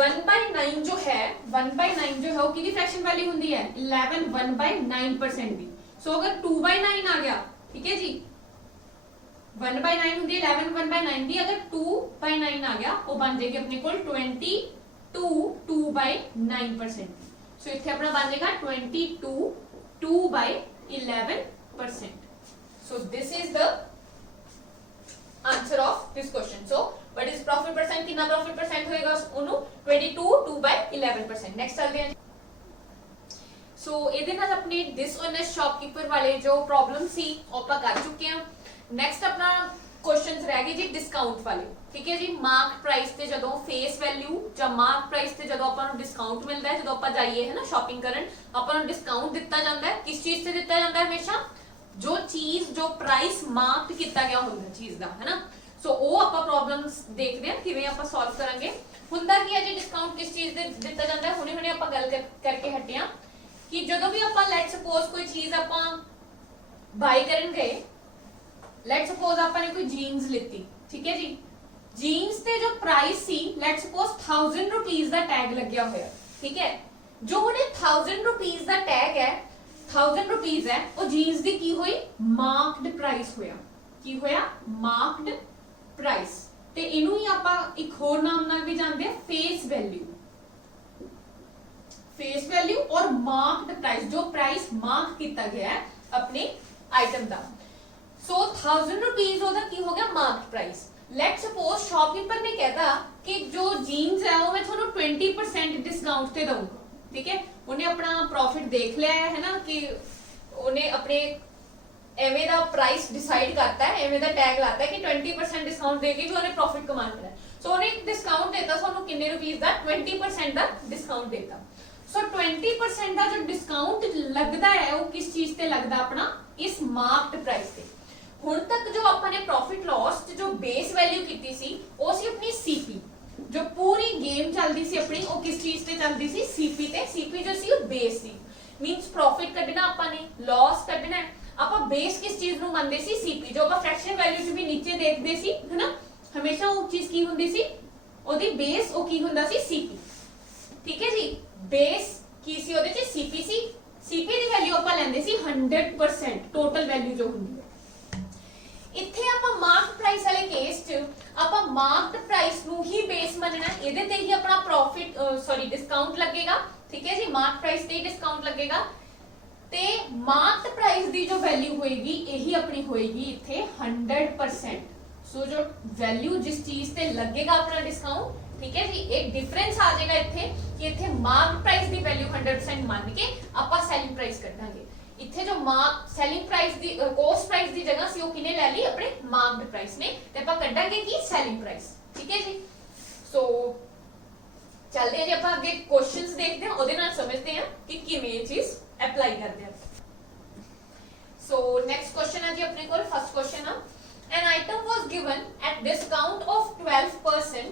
1/9 जो है 1/9 जो है वो की दी फ्रैक्शन वैल्यू ਹੁੰਦੀ ਹੈ 11 1/9% ਦੀ ਸੋ ਅਗਰ 2/9 ਆ ਗਿਆ ਠੀਕ ਹੈ ਜੀ 1/9 ਹੁੰਦੀ है 11 1/9 ਦੀ ਅਗਰ 2/9 ਆ ਗਿਆ ਉਹ ਬਣ ਜਾਏਗੀ ਆਪਣੇ ਕੋਲ 22 2/9% ਸੋ ਇੱਥੇ ਆਪਣਾ ਬਣ ਜਾਏਗਾ 22 2/11% so this is the answer of this question so what is profit percent कितना profit percent होएगा ਉਹਨੂੰ 22 2/11% next चलते हैं सो ਇਹਦੇ ਨਾਲ ਆਪਣੀ dishonest shopkeeper ਵਾਲੇ ਜੋ ਪ੍ਰੋਬਲਮ ਸੀ ਉਹ ਆਪਾਂ ਕਰ ਚੁੱਕੇ ਹਾਂ नेक्स्ट अपना क्वेश्चंस रह गए जी डिस्काउंट वाले ठीक है जी मार्क प्राइस ते जदों फेस वैल्यू ਜਾਂ ਮਾਰਕ ਪ੍ਰਾਈਸ ਤੇ ਜਦੋਂ ਆਪਾਂ ਨੂੰ ਡਿਸਕਾਊਂਟ ਮਿਲਦਾ ਹੈ ਜਦੋਂ ਆਪਾਂ ਜਾਈਏ ਹੈ ਨਾ ਸ਼ਾਪਿੰਗ ਕਰਨ ਆਪਾਂ ਨੂੰ ਡਿਸਕਾਊਂਟ ਦਿੱਤਾ ਜਾਂਦਾ ਹੈ ਕਿਸ ਚੀਜ਼ ਤੇ ਦਿੱਤਾ ਜਾਂਦਾ ਹੈ ਹਮੇਸ਼ਾ ਜੋ ਚੀਜ਼ ਜੋ ਪ੍ਰਾਈਸ ਮਾਰਕ ਕੀਤਾ ਗਿਆ ਹੁੰਦਾ ਚੀਜ਼ ਦਾ ਹੈ ਨਾ ਸੋ ਉਹ ਆਪਾਂ ਪ੍ਰੋਬਲਮਸ ਦੇਖਦੇ ਹਾਂ ਕਿਵੇਂ ਆਪਾਂ ਸੋਲਵ ਕਰਾਂਗੇ ਹੁੰਦਾ ਕੀ ਹੈ ਜੀ ਡਿਸਕਾਊਂਟ ਕਿਸ ਚੀਜ਼ ਤੇ ਦਿੱਤਾ ਜਾਂਦਾ ਹੈ ਹੁਣੇ ਆਪਾਂ ਗੱਲ ਕਰਕੇ ਹਟੇ ਹਾਂ ਕਿ ਜਦੋਂ ਵੀ ਆਪਾਂ ਲੈਟ ਸਪੋਜ਼ ਕੋਈ ਚੀਜ਼ ਆਪਾਂ ਬਾਈ ਕਰਨ ਗਏ लेट सपोज आपने कोई जीन्स लेती ठीक है जी जीन्स ते जो प्राइस सी लेट सपोज 1000 रुपीस दा टैग लग्या होया ठीक है जो उन्हें 1000 रुपीस दा टैग है 1000 रुपीस है वो जीन्स दी की हुई मार्क्ड प्राइस होया की होया मार्क्ड प्राइस ਤੇ ਇਹਨੂੰ ਹੀ ਆਪਾਂ ਇੱਕ ਹੋਰ ਨਾਮ ਨਾਲ ਵੀ ਜਾਣਦੇ ਆ, फेस वैल्यू। फेस वैल्यू और मार्क्ड प्राइस, जो प्राइस मार्क किया गया है अपने आइटम का। सो 1000 रुपीज ओदा की हो गया marked price. Let suppose shopkeeper ने कहता कि जो जीन्स है वो मैं थोड़ा 20% डिस्काउंट पे दूंगा, ठीक है। उन्हें अपना प्रॉफिट देख लिया है ना, कि उन्हें अपने एवें दा प्राइस डिसाइड करता है, एवें दा टैग लाता है कि 20% डिस्काउंट देके भी उन्हें प्रॉफिट कमाना है। सो उन्हें डिस्काउंट देता थानू किन्ने रुपीस दा, 20% दा डिस्काउंट देता। सो 20% का जो डिस्काउंट लगता है वो किस चीज से लगता, अपना इस मार्क्ड प्राइस से। हुण तक जो आपने प्रॉफिट लॉस जो बेस वैल्यू की सी वो सी अपनी सीपी, जो पूरी गेम चलती सी अपनी वो किस चीज से चलती सी, सीपी ते। सीपी जो सी वो बेस सी, मींस प्रॉफिट कढना आपने, लॉस कढना है, आप बेस किस चीज नु मानते सी, सीपी। जो आप फ्रैक्शन वैल्यू च भी नीचे देखते सी है ना, हमेशा वो चीज की हुंदी सी, ओदी बेस वो की हुंदा सी, सीपी, ठीक है जी। बेस की सी ओदे च सीपी सी, सीपी दी वैल्यू ਆਪਾਂ ਲੈਂਦੇ ਸੀ 100% टोटल वैल्यू जो ਹੁੰਦੀ ਹੈ। ਇੱਥੇ ਆਪਾਂ ਮਾਰਕਡ ਪ੍ਰਾਈਸ ਵਾਲੇ ਕੇਸ 'ਚ ਆਪਾਂ ਮਾਰਕਡ ਪ੍ਰਾਈਸ ਨੂੰ ਹੀ ਬੇਸ ਮੰਨਣਾ, ਇਹਦੇ ਤੇ ਹੀ ਆਪਣਾ ਪ੍ਰੋਫਿਟ ਡਿਸਕਾਊਂਟ ਲੱਗੇਗਾ, ਠੀਕ ਹੈ ਜੀ। ਮਾਰਕਡ ਪ੍ਰਾਈਸ ਤੇ ਹੀ ਡਿਸਕਾਊਂਟ ਲੱਗੇਗਾ ਤੇ ਮਾਰਕਡ ਪ੍ਰਾਈਸ ਦੀ ਜੋ ਵੈਲਿਊ ਹੋਏਗੀ ਇਹੀ ਆਪਣੀ ਹੋਏਗੀ ਇੱਥੇ 100%। ਸੋ ਜੋ ਵੈਲਿਊ ਜਿਸ ਚੀਜ਼ ਤੇ ਲੱਗੇਗਾ ਆਪਣਾ ਡਿਸਕਾਊंट, ठीक है जी, एक डिफरेंस आ जाएगा इत्थे कि इत्थे मार्क प्राइस दी वैल्यू 100% मान के आपां सेलिंग प्राइस कढांगे। इत्थे जो मार्क सेलिंग प्राइस दी कॉस्ट प्राइस दी जगह सी ओ किने ले ली, अपने मार्क्ड प्राइस ने, ते आपां कढांगे की सेलिंग प्राइस, ठीक है जी। सो चलते हैं जी, आपां अगे क्वेश्चंस देखते हैं, ओदे नाल समझते हैं कि किवें ये चीज अप्लाई करते हैं। सो नेक्स्ट क्वेश्चन है जी अपने कोल, फर्स्ट क्वेश्चन है, an item was given at discount of 12%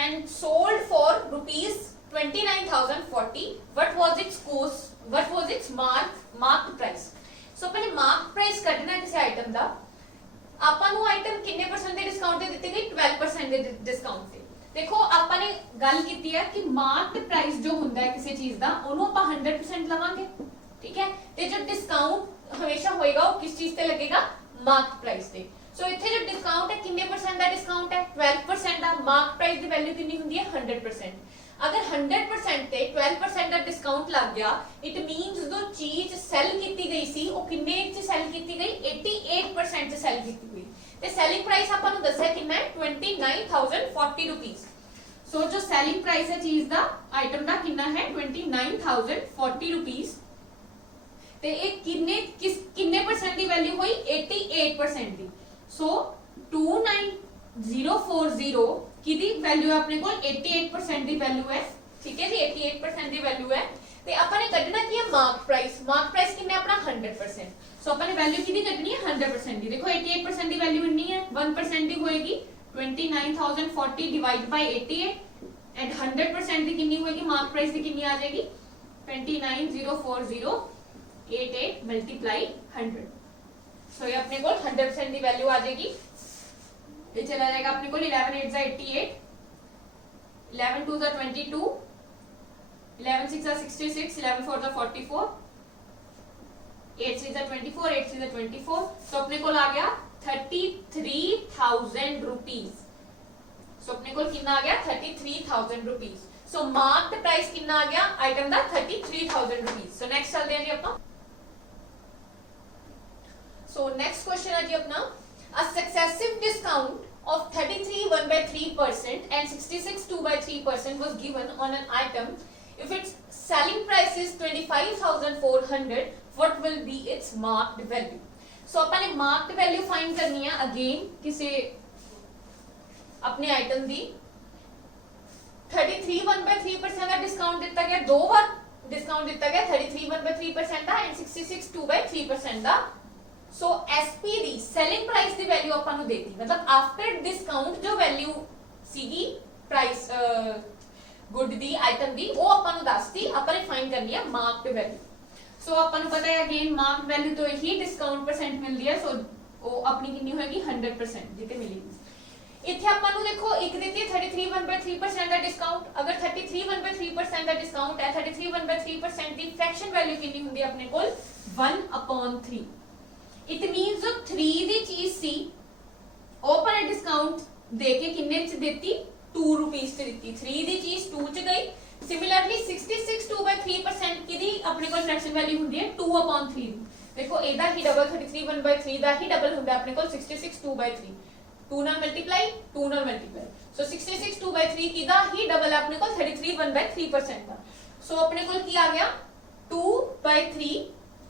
and sold for rupees 29,040. What was its cost, what was its marked price? So पहले marked price कढना है किसी आइटम दा, ਆਪਾਂ ਨੂੰ ਆਈਟਮ ਕਿੰਨੇ ਪਰਸੈਂਟ ਦੇ ਡਿਸਕਾਊਂਟ ਤੇ ਦਿੱਤੀ ਗਈ, 12% ਦੇ ਡਿਸਕਾਊਂਟ ਤੇ। ਦੇਖੋ ਆਪਾਂ ਨੇ ਗੱਲ ਕੀਤੀ ਹੈ ਕਿ ਮਾਰਕਡ ਪ੍ਰਾਈਸ ਜੋ ਹੁੰਦਾ ਹੈ ਕਿਸੇ ਚੀਜ਼ ਦਾ ਉਹਨੂੰ ਆਪਾਂ 100% ਲਵਾਂਗੇ, ਠੀਕ ਹੈ। ਤੇ ਜੋ ਡਿਸਕਾਊਂਟ ਹਮੇਸ਼ਾ ਹੋਏਗਾ ਉਹ ਕਿਸ ਚੀਜ਼ ਤੇ ਲੱਗੇਗਾ, ਮਾਰਕਡ ਪ੍ਰਾइस ਤੇ। सो इत्थे जो डिस्काउंट है किन्ने परसेंट दा डिस्काउंट है, 12% दा। मार्क प्राइस दी वैल्यू कितनी हुंदी है, 100%। अगर 100% ते 12% दा डिस्काउंट लग गया, इट मींस जो चीज सेल कीती गई सी वो किन्ने च सेल कीती गई, 88% च सेल कीती गई। ते सेलिंग प्राइस आपां नूं दस्सिया किन्ना है, 29,040 रुपीस। सो जो सेलिंग प्राइस है चीज दा, आइटम दा किन्ना है, 29,040 रुपीस। ते एक किन्ने परसेंट दी वैल्यू हुई, 88% दी। सो 29040 की दी वैल्यू है अपने को, 88% दी वैल्यू है, ठीक है जी, 88% दी वैल्यू है। ते अपन ने कढना की है मार्क प्राइस, मार्क प्राइस किन्ने अपना 100%। सो अपन ने वैल्यू किदी कढनी है, 100% दी। देखो 88% दी वैल्यू इतनी है, 1% दी होएगी 29,040 डिवाइड बाय 88 एंड 100% दी कितनी होएगी, मार्क प्राइस दी कितनी आ जाएगी, 29,040 88 मल्टीप्लाई 100। सो ये अपने को 100% की वैल्यू आ जाएगी, ये चला जाएगा अपने को 11 8 जा 88, 11 2 जा 22, 11 6 जा 66, 11 4 जा 44, 8 3 जा 24, 8 3 जा 24। सो अपने को आ गया 33,000 रुपीस। सो अपने को कितना आ गया, 33,000 रुपीस। सो मार्क्ड प्राइस कितना आ गया आइटम का, 33,000 रुपीस। सो नेक्स्ट चलते हैं जी अपना। So next question है जी अपना, a successive discount of 33 1/3% and 66 2/3% was given on an item. If its selling price is 25,400, what will be its marked value? So अपन ने marked value find करनी है again किसे अपने item दी। 33 1/3% का डिस्काउंट दिता गया, दो बार डिस्काउंट दिता गया, 33 1/3% का एंड 66 2/3% का। सो एसपी दी सेलिंग प्राइस दी वैल्यू ਆਪਾਂ ਨੂੰ ਦੇਤੀ, मतलब आफ्टर डिस्काउंट जो वैल्यू ਸੀਗੀ प्राइस गुड दी आइटम दी ਉਹ ਆਪਾਂ ਨੂੰ ਦੱਸਤੀ, ਆਪਾਂ ਨੇ ਫਾਈਂਡ ਕਰਨੀ ਹੈ ਮਾਰਕਡ ਵੈल्यू। ਸੋ ਆਪਾਂ ਨੂੰ ਪਤਾ ਹੈ ਅਗੇਨ ਮਾਰਕਡ ਵੈल्यू ਤੋਂ ਹੀ ਡਿਸਕਾਊਂਟ ਪਰਸੈਂਟ ਮਿਲਦੀ ਹੈ। ਸੋ ਉਹ ਆਪਣੀ ਕਿੰਨੀ ਹੋਏਗੀ, 100% ਜਿੱਤੇ ਮਿਲੇਗੀ। ਇੱਥੇ ਆਪਾਂ ਨੂੰ ਦੇਖੋ ਇੱਕ ਦਿੱਤੀ ਹੈ 33 1/3% ਦਾ ਡਿਸਕਾਊਂਟ। ਅਗਰ 33 1/3% ਦਾ ਡਿਸਕਾਊਂਟ ਹੈ, 33 1/3% ਦੀ ਫ੍ਰੈਕਸ਼ਨ ਵੈल्यू ਕਿੰਨੀ ਹੁੰਦੀ ਹੈ ਆਪਣੇ ਕੋਲ, 1/3। इट मींस जो 3 दी चीज सी ओ पर डिस्काउंट देके किन्ने च देती 2 रुपीस च देती 3 दी चीज 2 च गई सिमिलरली 66 2/3% की अपने को फ्रैक्शन वैल्यू होंदी है 2/3 देखो एदा ही डबल 33 1/3 दा ही डबल होंदा अपने को 66 2/3 2 ਨਾਲ ਮਲਟੀਪਲਾਈ 2 ਨਾਲ ਮਲਟੀਪਲਾਈ ਸੋ 66 2/3 ਕਿਦਾ ਹੀ ਡਬਲ ਆਪਣੇ ਕੋਲ 33 1/3% ਦਾ ਸੋ ਆਪਣੇ ਕੋਲ ਕੀ ਆ ਗਿਆ 2/3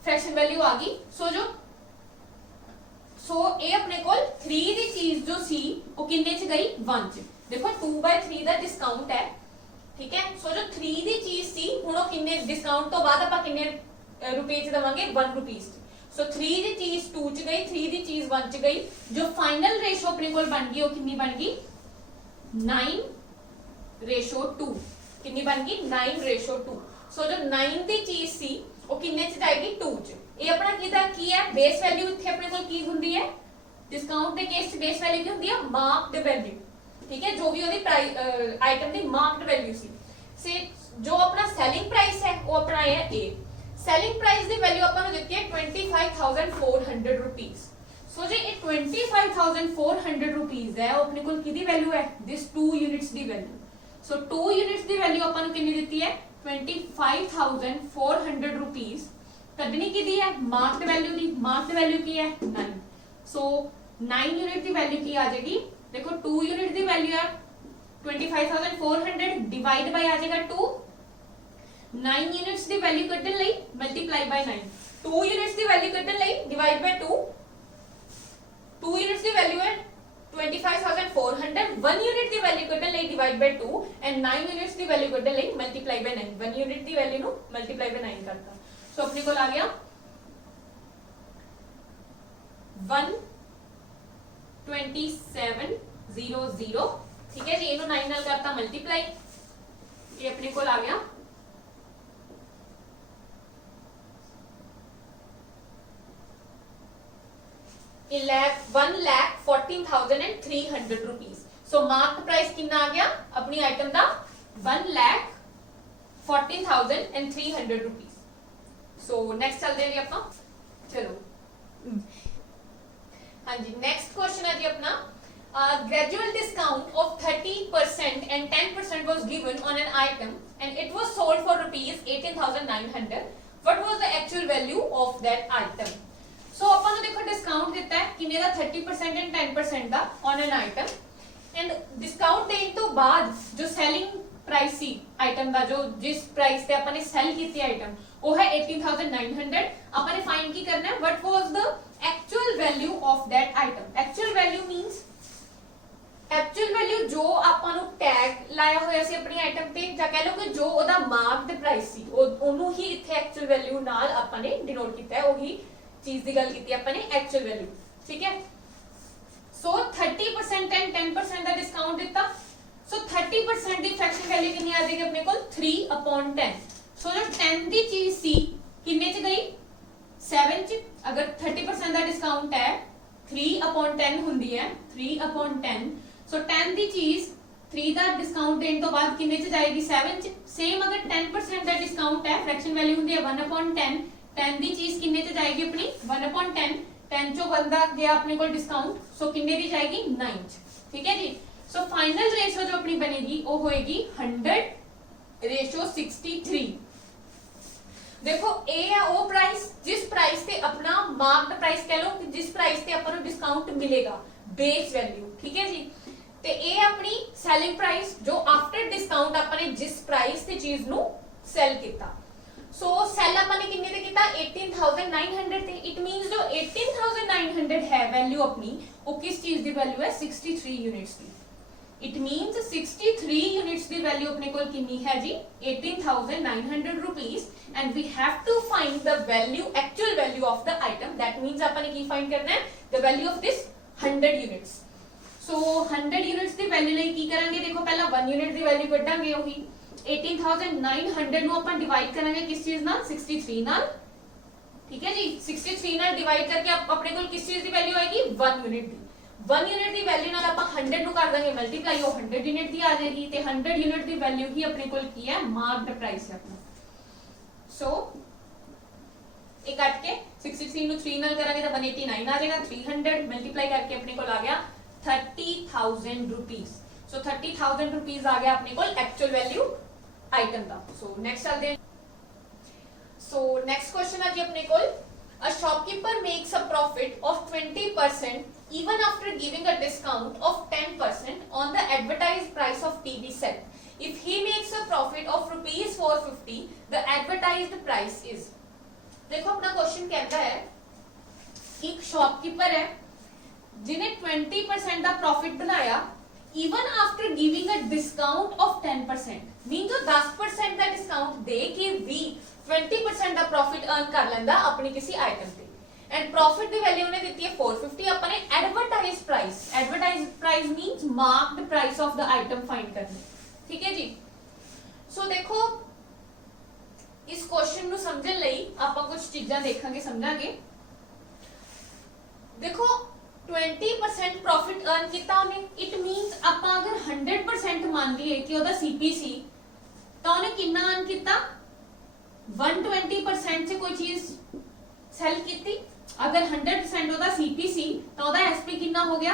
ਫ੍ਰੈਕਸ਼ਨ ਵੈਲਿਊ ਆ ਗਈ ਸੋ ਇਹ ਆਪਣੇ ਕੋਲ 3 ਦੀ ਚੀਜ਼ ਜੋ ਸੀ ਉਹ ਕਿੰਨੇ ਚ ਗਈ 1 ਚ ਦੇਖੋ 2/3 ਦਾ ਡਿਸਕਾਊਂਟ ਹੈ ਠੀਕ ਹੈ ਸੋ ਜੋ 3 ਦੀ ਚੀਜ਼ ਸੀ ਹੁਣ ਉਹ ਕਿੰਨੇ ਡਿਸਕਾਊਂਟ ਤੋਂ ਬਾਅਦ ਆਪਾਂ ਕਿੰਨੇ ਰੁਪਏ ਚ ਦਵਾਂਗੇ 1 ਰੁਪੀਸ सो 3 दी चीज 2 च गई 3 दी चीज 1 च गई जो फाइनल रेशो अपने कोल बन गई वो कितनी बन गई 9:2 कितनी बन गई 9:2 सो जो 9 दी चीज सी वो कितने च जाएगी 2 च ये अपना किदा की है बेस वैल्यू इथे अपने कोल की हुंदी है डिस्काउंट दे केस च बेस वैल्यू की हुंदी है मार्क्ड वैल्यू ठीक है जो भी ओदी प्राइस आइटम दी मार्क्ड वैल्यू सी से जो अपना सेलिंग प्राइस है वो अपना है ए सेलिंग प्राइस दी वैल्यू अपन नु दित्ती है 25400 रुपीस सो जे ये 25400 रुपीस है वो अपने कोल किदी वैल्यू है दिस 2 यूनिट्स दी वैल्यू सो 2 यूनिट्स दी वैल्यू अपन नु कितनी दित्ती है 25400 रुपीस कढनी किदी है मार्क्ड वैल्यू की है 9 सो 9 यूनिट दी वैल्यू की आ जाएगी देखो 2 यूनिट दी वैल्यू है 25400 डिवाइड बाय आ जाएगा 2 9 यूनिट्स दी वैल्यू कढन लई मल्टीप्लाई बाय 9 2 यूनिट्स दी वैल्यू कढन लई डिवाइड बाय 2 2 यूनिट्स दी वैल्यू है 25400 1 यूनिट दी वैल्यू कढन लई डिवाइड बाय 2 एंड 9 यूनिट्स दी वैल्यू कढन लई मल्टीप्लाई बाय 9 1 यूनिट दी वैल्यू नु मल्टीप्लाई बाय 9 करता सो अपने को आ गया 12700 ठीक है जी इनु 9 नाल करता मल्टीप्लाई ये अपने को आ गया 1,14,300 रुपीस सो मार्क्ड प्राइस कितना आ गया अपनी आइटम का 1,14,300 रुपीस सो नेक्स्ट चलते हैं जी अपना चलो हाँ जी नेक्स्ट क्वेश्चन है जी अपना gradual discount of 30% and 10% was given on an item and it was sold for rupees 18,900 what was the actual value of that item सो अपन नु देखो डिस्काउंट दिता है किने दा 30% एंड 10% दा on an item and discount then तो बाद जो सेलिंग प्राइस सी आइटम दा जो जिस प्राइस पे अपन ने सेल कीती आइटम वो है 18900 अपन ने फाइंड की करना है what was the actual value of that item actual value means actual value जो अपन नु टैग लाया होया सी अपनी आइटम पे ਜਾਂ कह लो कि जो ओदा मार्क्ड प्राइस सी ओनु ही इथे एक्चुअल वैल्यू नाल अपन ने डिनोट कीता है वही चीज की गल की अपने एक्चुअल वैल्यू ठीक है सो 30% एंड 10% का डिस्काउंट दिता सो 30% की फ्रैक्शन वैल्यू कितनी आ जाएगी अपने को 3/10 सो जो 10 की चीज सी कितने च गई 7 च अगर 30% का डिस्काउंट है 3/10 हुंदी है 3/10 सो 10 की चीज 3 का डिस्काउंट देने तो बाद कितने च जाएगी 7 च सेम अगर 10% का डिस्काउंट है फ्रैक्शन वैल्यू हुंदी है 1/10 10 दी चीज किन्ने ते जाएगी अपनी 1/10 10 चो बंदा गया अपने को डिस्काउंट सो किन्ने दी जाएगी 9 ठीक है जी सो फाइनल रेशो जो अपनी बनेगी वो होएगी 100:63 देखो ए है वो प्राइस जिस प्राइस पे अपना मार्क्ड प्राइस कह लो कि जिस प्राइस पे अपन डिस्काउंट मिलेगा बेस वैल्यू ठीक है जी ते ए अपनी सेलिंग प्राइस जो आफ्टर डिस्काउंट अपने जिस प्राइस ते चीज नु सेल किया सो सेल अपन ने कितने ते किता 18900 ते इट मींस जो 18900 है वैल्यू अपनी वो किस चीज दी वैल्यू है 63 यूनिट्स दी इट मींस 63 यूनिट्स दी वैल्यू अपने कोल कितनी है जी 18900 rupees and we have to find the value actual value of the item that means अपन ने की फाइंड करना है the value of this 100 units so 100 units दी वैल्यू ਲਈ ਕੀ ਕਰਾਂਗੇ ਦੇਖੋ ਪਹਿਲਾਂ 1 यूनिट ਦੀ ਵੈल्यू ਕੱਢਾਂਗੇ ਉਹੀ 18900 ਨੂੰ ਆਪਾਂ डिवाइड ਕਰਾਂਗੇ किस चीज ਨਾਲ 63 ਨਾਲ ठीक है जी 63 ਨਾਲ डिवाइड करके अपने को किस चीज ਦੀ वैल्यू आएगी 1 यूनिट ਦੀ 1 यूनिट ਦੀ वैल्यू ਨਾਲ ਆਪਾਂ 100 ਨੂੰ ਕਰ ਦਾਂਗੇ ਮਲਟੀਪਲਾਈ ਉਹ 100 यूनिट ਦੀ ਆ ਜਾਏਗੀ ਤੇ 100 यूनिट ਦੀ वैल्यू ਹੀ ਆਪਣੇ ਕੋਲ ਕੀ ਹੈ ਮਾਰਕਡ ਪ੍ਰਾइस ਹੈ ਆਪਣਾ ਸੋ ਇਹ ਕੱਟ ਕੇ 63 ਨੂੰ 3 ਨਾਲ ਕਰਾਂਗੇ ਤਾਂ 189 ਆ ਜਾਏਗਾ 300 ਮਲਟੀਪਲਾਈ करके अपने को आ गया 30,000 रुपीज। सो 30,000 रुपीज आ गया अपने को एक्चुअल वैल्यू आइटम का। सो नेक्स्ट चलते हैं। सो नेक्स्ट क्वेश्चन है जी अपने को, a shopkeeper makes a profit of 20% even after giving a discount of 10% on the advertised price of TV set. If he makes a profit of rupees 450, the advertised price is। देखो अपना question कहता है एक shopkeeper है जिन्हें 20% का profit बनाया even after giving a discount of 10%। Mean जो 10% का डिस्काउंट दे के भी 20% का प्रॉफिट अर्न कर लेंदा अपनी किसी आइटम पे। एंड प्रॉफिट दी वैल्यू उन्हें दी है 450, अपने advertise price, advertise price means marked price of the item find करनी। ठीक है जी। सो देखो इस क्वेश्चन नु समझण लई आपां कुछ चीजां देखांगे समझांगे। देखो 20% प्रॉफिट अर्न किया उन्हें, इट मींस आपां अगर 100% मान लीए कि ओदा सीपीसी तो उन्हें कितना अर्न किया, 120% से कोई चीज सेल की। अगर 100% ओदा सीपीसी तो ओदा एसपी कितना हो गया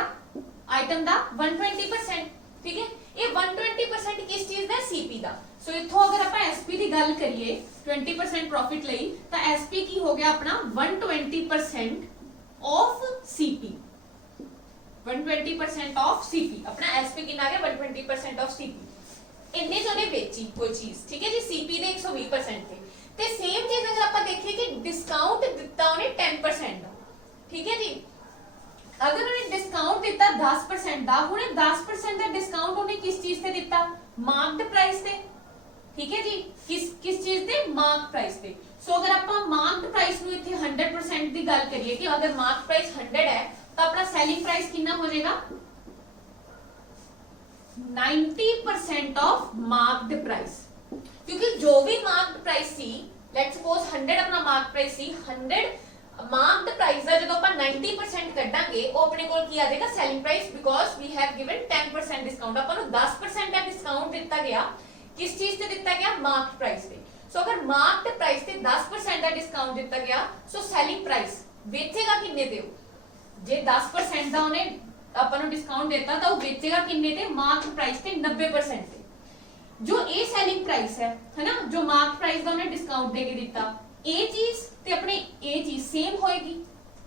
आइटम दा 120%। ठीक है, ये 120% किस चीज दा, सीपी दा। सो इथों अगर आप एसपी की गल करिए 20% प्रॉफिट लई तो एसपी की हो गया अपना 120% ऑफ सीपी, 120% ऑफ सीपी। अपना एसपी कितना गया 120% ऑफ सीपी। इन्ने जो ने बेची कोई चीज, ठीक है जी, सीपी दे 120% थे। ते सेम चीज अगर आप देखिए कि डिस्काउंट दिता उन्हें 10% दा, ठीक है जी। अगर उन्हें डिस्काउंट दिता 10% दा, उन्हें 10% दा डिस्काउंट उन्हें किस चीज से दिता, मार्क्ड प्राइस से। ठीक है जी, किस चीज से, मार्क प्राइस से। सो अगर आप मार्क्ड प्राइस नु इथे 100% दी गल करिए कि अगर मार्क प्राइस 100 है तो अपना सेलिंग प्राइस कितना हो जाएगा 90% ऑफ मार्क्ड प्राइस। क्योंकि जो भी मार्क्ड प्राइस सी, लेट्स सपोज 100 अपना मार्क प्राइस सी, 100 मार्क्ड प्राइस दा जदों अपन 90% कटांगे वो अपने कोल की आ जाएगा selling price, because we have given 10% discount. अपन नु 10% का डिस्काउंट दिता गया, किस चीज से दिता गया, मार्क्ड प्राइस पे। सो अगर मार्क्ड प्राइस पे 10% का डिस्काउंट दिता गया, सो सेलिंग प्राइस बेचेगा किन्ने ते, जे 10% ਦਾ ਉਹਨੇ ਆਪਾਂ ਨੂੰ ਡਿਸਕਾਊਂਟ ਦਿੱਤਾ ਤਾਂ ਉਹ ਵੇਚੇਗਾ ਕਿੰਨੇ ਤੇ, ਮਾਰਕ ਪ੍ਰਾइस ਤੇ 90% ਤੇ। ਜੋ ਇਹ ਸੈਲਿੰਗ ਪ੍ਰਾइस ਹੈ ਨਾ, ਜੋ ਮਾਰਕ ਪ੍ਰਾइस ਦਾ ਉਹਨੇ ਡਿਸਕਾਊਂਟ ਦੇ ਕੇ ਦਿੱਤਾ, ਇਹ ਚੀਜ਼ ਤੇ ਆਪਣੇ ਇਹ ਚੀਜ਼ ਸੇਮ ਹੋਏਗੀ,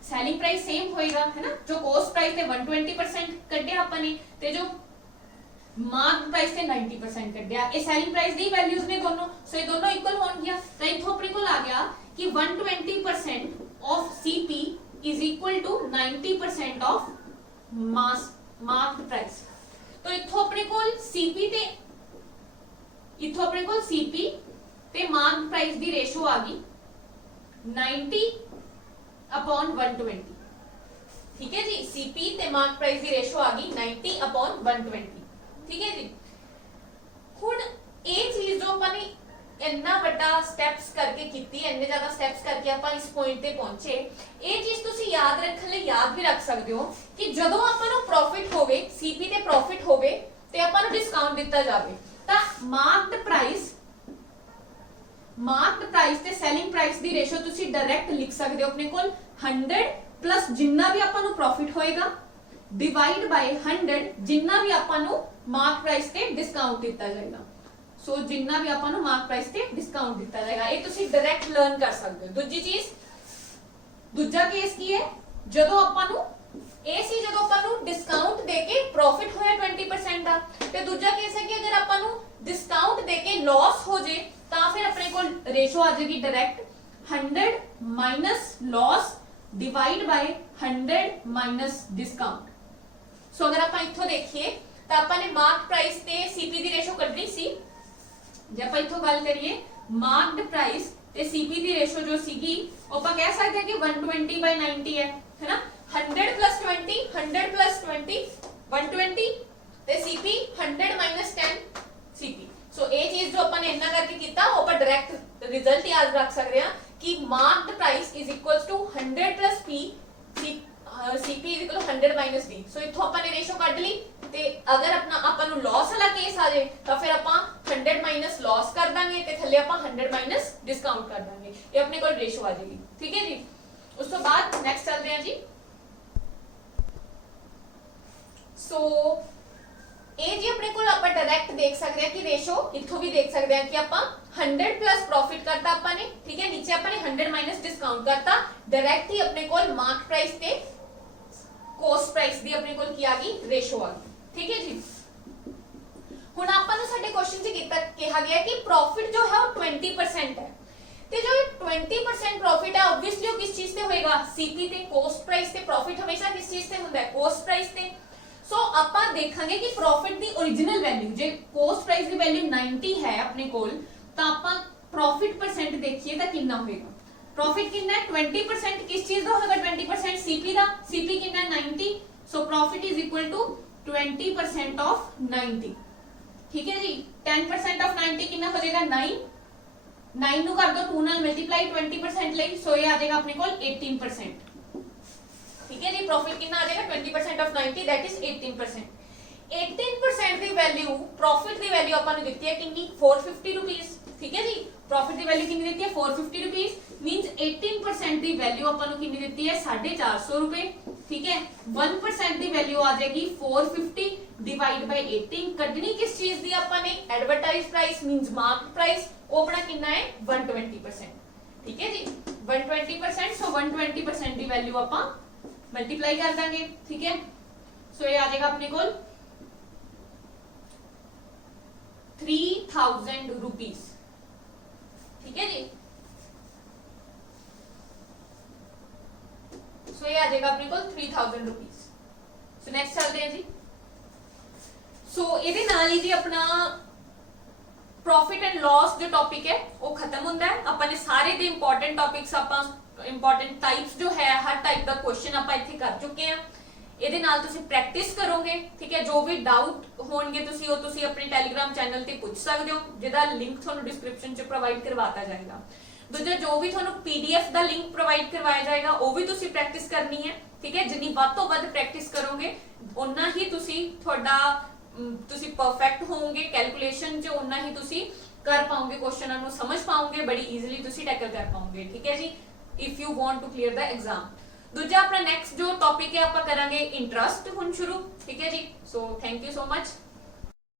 ਸੈਲਿੰਗ ਪ੍ਰਾइस ਸੇਮ ਹੋਏਗਾ ਹੈ ਨਾ। ਜੋ ਕੋਸਟ ਪ੍ਰਾइस ਤੇ 120% ਕੱਢਿਆ ਆਪਾਂ ਨੇ ਤੇ ਜੋ ਮਾਰਕ ਪ੍ਰਾइस ਤੇ 90% ਕੱਢਿਆ, ਇਹ ਸੈਲਿੰਗ ਪ੍ਰਾइस ਦੀ ਵੈਲਿਊਜ਼ ਨੇ ਦੋਨੋਂ। ਸੋ ਇਹ ਦੋਨੋਂ ਇਕੁਅਲ ਹੋਣਗੀਆਂ ਤਾਂ ਇੱਥੋਂ ਆਪਣੇ ਕੋਲ ਆ ਗਿਆ ਕਿ 120% of CP is equal to 90% of mass marked price। तो इथों अपने कोल सीपी ते मार्क्ड प्राइस दी रेशो आ गई 90/120। ठीक है जी, सीपी ते मार्क्ड प्राइस दी रेशो आ गई 90/120। ठीक है जी। हुण ये चीज जो अपनी इन्ना बड़ा स्टेप्स करके कीती, इन्ने ज्यादा स्टेप्स करके आप इस पॉइंट पे पहुंचे, ये चीज तुसी याद रखने लिए याद भी रख सकते हो कि जदों आपां नूं प्रॉफिट होवे, सीपी ते प्रॉफिट होवे ते आपां नूं डिस्काउंट दिता जावे तां मार्क्ड प्राइस ते सेलिंग प्राइस दी रेशो तुसी डायरेक्ट लिख सकते हो अपने कोल 100 प्लस जिन्ना भी आपां नूं प्रॉफिट होएगा डिवाइड बाय 100 जिन्ना भी आपां नूं मार्क प्राइस ते डिस्काउंट दिता जाएगा। सो जिन्ना भी आपां नूं मार्क प्राइस ते डिस्काउंट दिता जाएगा, ये तुसी डायरेक्ट लर्न कर सकते हो। दूजी चीज, दूजा केस की है, जदों आपां नूं ए सी जदों आपां नूं डिस्काउंट देके प्रॉफिट होया 20% दा, ते दूजा केस है कि अगर आपां नूं डिस्काउंट देके लॉस हो जे तां फिर अपने कोल रेशो आ जाएगी direct 100 minus loss divide by 100 minus discount. So अगर आपां इत्थों देखिए तो आपां ने मार्क प्राइस ते सीपी दी रेशो कढनी सी। जे आप इथों गल करिए मार्क्ड प्राइस ते सीपी दी रेशो जो सीगी वो आप कह सकते हैं कि 120/90 है ना। 100 + 20 100 + 20 120 ते सीपी 100 - 10 सीपी। सो ये चीज जो अपन ने इतना करके किया वो अपन डायरेक्ट रिजल्ट याद रख सकते हैं कि marked price is equals to 100 + p CP is equal to 100 - d। So इथों अपन ने रेशो कढ ली ते अगर अपना अपन नु लॉस वाला केस आ जाए तो फिर अपन 100 माइनस लॉस कर देंगे ते थल्ले अपन 100 माइनस डिस्काउंट कर देंगे, ये अपने को रेशो आ जाएगी। ठीक है जी। उस तो बाद नेक्स्ट चलते हैं जी। ਸੋ ਇਹ ਜੀ ਆਪਣੇ ਕੋਲ ਆਪਾਂ ਡਾਇਰੈਕਟ ਦੇਖ ਸਕਦੇ ਹਾਂ ਕਿ ਰੇਸ਼ੋ ਇੱਥੋਂ ਵੀ ਦੇਖ ਸਕਦੇ ਹਾਂ ਕਿ ਆਪਾਂ 100 प्लस प्रॉफिट करता ਆਪਾਂ ਨੇ ठीक है नीचे ਆਪਾਂ ने 100 माइनस डिस्काउंट करता डायरेक्ट ही अपने कोल मार्क प्राइस ते कॉस्ट प्राइस ਦੀ ਆਪਣੇ ਕੋਲ ਕੀ ਆ ਗਈ ਰੇਸ਼ੋ ਆ ਗਈ ठीक है जी ਹੁਣ ਆਪਾਂ ਨੂੰ ਸਾਡੇ ਕੁਐਸਚਨ 'ਚ ਕੀਤਾ ਕਿਹਾ ਗਿਆ ਕਿ प्रॉफिट जो है वो 20% है ਤੇ ਜੋ 20% प्रॉफिट है ऑब्वियसली ਉਹ ਕਿਸ ਚੀਜ਼ ਤੇ ਹੋਏਗਾ सीपी ਤੇ कॉस्ट प्राइस ਤੇ प्रॉफिट हमेशा किस चीज ਤੇ ਹੁੰਦਾ है कॉस्ट प्राइस ਤੇ सो ਆਪਾਂ ਦੇਖਾਂਗੇ कि प्रॉफिट ਦੀ ओरिजिनल वैल्यू ਜੇ कॉस्ट प्राइस ਦੀ वैल्यू 90 है अपने कोल ਤਾਂ ਆਪਾਂ प्रॉफिट परसेंट देखिए ਤਾਂ ਕਿੰਨਾ ਹੋਏਗਾ प्रॉफिट कितना है 20% किस चीज ਦਾ होगा 20% सीपी ਦਾ सीपी कितना है 90 so profit is equal to 20% of 90 ठीक है जी 10% ऑफ 90 कितना हो जाएगा 9 9 ਨੂੰ ਕਰ ਦੋ 2 ਨਾਲ ਮਲਟੀਪਲਾਈ 20% ਲਈ ਸੋ ਇਹ ਆ ਜਾਏਗਾ ਆਪਣੇ ਕੋਲ 18% ठीक है जी प्रॉफिट कितना आ जाएगा 20% of 90 that is 18% 18% the value profit the value ਆਪਾਂ ਨੂੰ ਦਿੱਤੀ ਹੈ ਕਿੰਨੀ 450 ਰੁਪੀਸ ठीक है जी प्रॉफिट ਦੀ ਵੈਲਿਊ ਕਿੰਨੀ ਦਿੱਤੀ ਹੈ 450 ਰੁਪੀਸ मींस 18% ਦੀ ਵੈਲਿਊ ਆਪਾਂ ਨੂੰ ਕਿੰਨੀ ਦਿੱਤੀ ਹੈ 450 ਰੁਪਏ ठीक है 1% ਦੀ ਵੈਲਿਊ ਆ ਜਾਏਗੀ 450 डिवाइड बाय 18 ਕੱਢਣੀ ਕਿਸ ਚੀਜ਼ ਦੀ ਆਪਾਂ ਨੇ ਐਡਵਰਟਾਈਜ਼ ਪ੍ਰਾਈਸ मींस ਮਾਰਕਟ ਪ੍ਰਾइस ਉਹ ਆਪਣਾ ਕਿੰਨਾ ਹੈ 120% ठीक है जी 120% सो 120% ਦੀ ਵੈਲਿਊ ਆਪਾਂ मल्टीप्लाई कर देंगे ठीक है सो ये आ जाएगा अपने को 3000 रुपीस ठीक है जी सो ये आ जाएगा अपने को 3000 रुपीस सो नेक्स्ट चलते हैं जी सो ਇਹਦੇ ਨਾਲ ਹੀ ਜੀ ਆਪਣਾ प्रॉफिट एंड लॉस जो टॉपिक है वो खत्म होता है अपन ने सारे दे इंपॉर्टेंट टॉपिक्स अपन इंपॉर्टेंट टाइप्स जो है हर टाइप का क्वेश्चन आप इत्थे कर चुके हैं ਇਹਦੇ ਨਾਲ ਤੁਸੀਂ ਪ੍ਰੈਕਟਿਸ ਕਰੋਗੇ ਠੀਕ ਹੈ ਜੋ ਵੀ ਡਾਊਟ ਹੋਣਗੇ ਤੁਸੀਂ ਉਹ ਤੁਸੀਂ ਆਪਣੇ ਟੈਲੀਗ੍ਰਾਮ ਚੈਨਲ ਤੇ ਪੁੱਛ ਸਕਦੇ ਹੋ ਜਿਹਦਾ ਲਿੰਕ ਤੁਹਾਨੂੰ ਡਿਸਕ੍ਰਿਪਸ਼ਨ 'ਚ ਪ੍ਰੋਵਾਈਡ ਕਰਵਾਤਾ ਜਾਏਗਾ ਦੂਜਾ ਜੋ ਵੀ ਤੁਹਾਨੂੰ ਪੀਡੀਐਫ ਦਾ ਲਿੰਕ ਪ੍ਰੋਵਾਈਡ ਕਰਵਾਇਆ ਜਾਏਗਾ ਉਹ ਵੀ ਤੁਸੀਂ ਪ੍ਰੈਕਟਿਸ ਕਰਨੀ ਹੈ ਠੀਕ ਹੈ ਜਿੰਨੀ ਵੱਧ ਤੋਂ ਵੱਧ ਪ੍ਰੈਕਟਿਸ ਕਰੋਗੇ ਉਨਾ ਹੀ ਤੁਸੀਂ ਤੁਸੀਂ ਪਰਫੈਕਟ ਹੋਵੋਗੇ ਕੈਲਕੂਲੇਸ਼ਨ 'ਚ ਉਨਾ ਹੀ ਤੁਸੀਂ ਕਰ ਪਾਓਗੇ ਕੁਐਸਚਨਾਂ ਨੂੰ ਸਮਝ ਪਾਓਗੇ ਬੜੀ ਈਜ਼ੀਲੀ ਤੁਸੀਂ ਟੈਕਲ ਕਰ ਪਾਓਗੇ ਠੀਕ ਹੈ ਜੀ if you want to clear the exam दूजा अपना नेक्स्ट जो टॉपिक है ਆਪਾਂ ਕਰਾਂਗੇ इंटरेस्ट ਹੁਣ ਸ਼ੁਰੂ ठीक है जी so thank you so much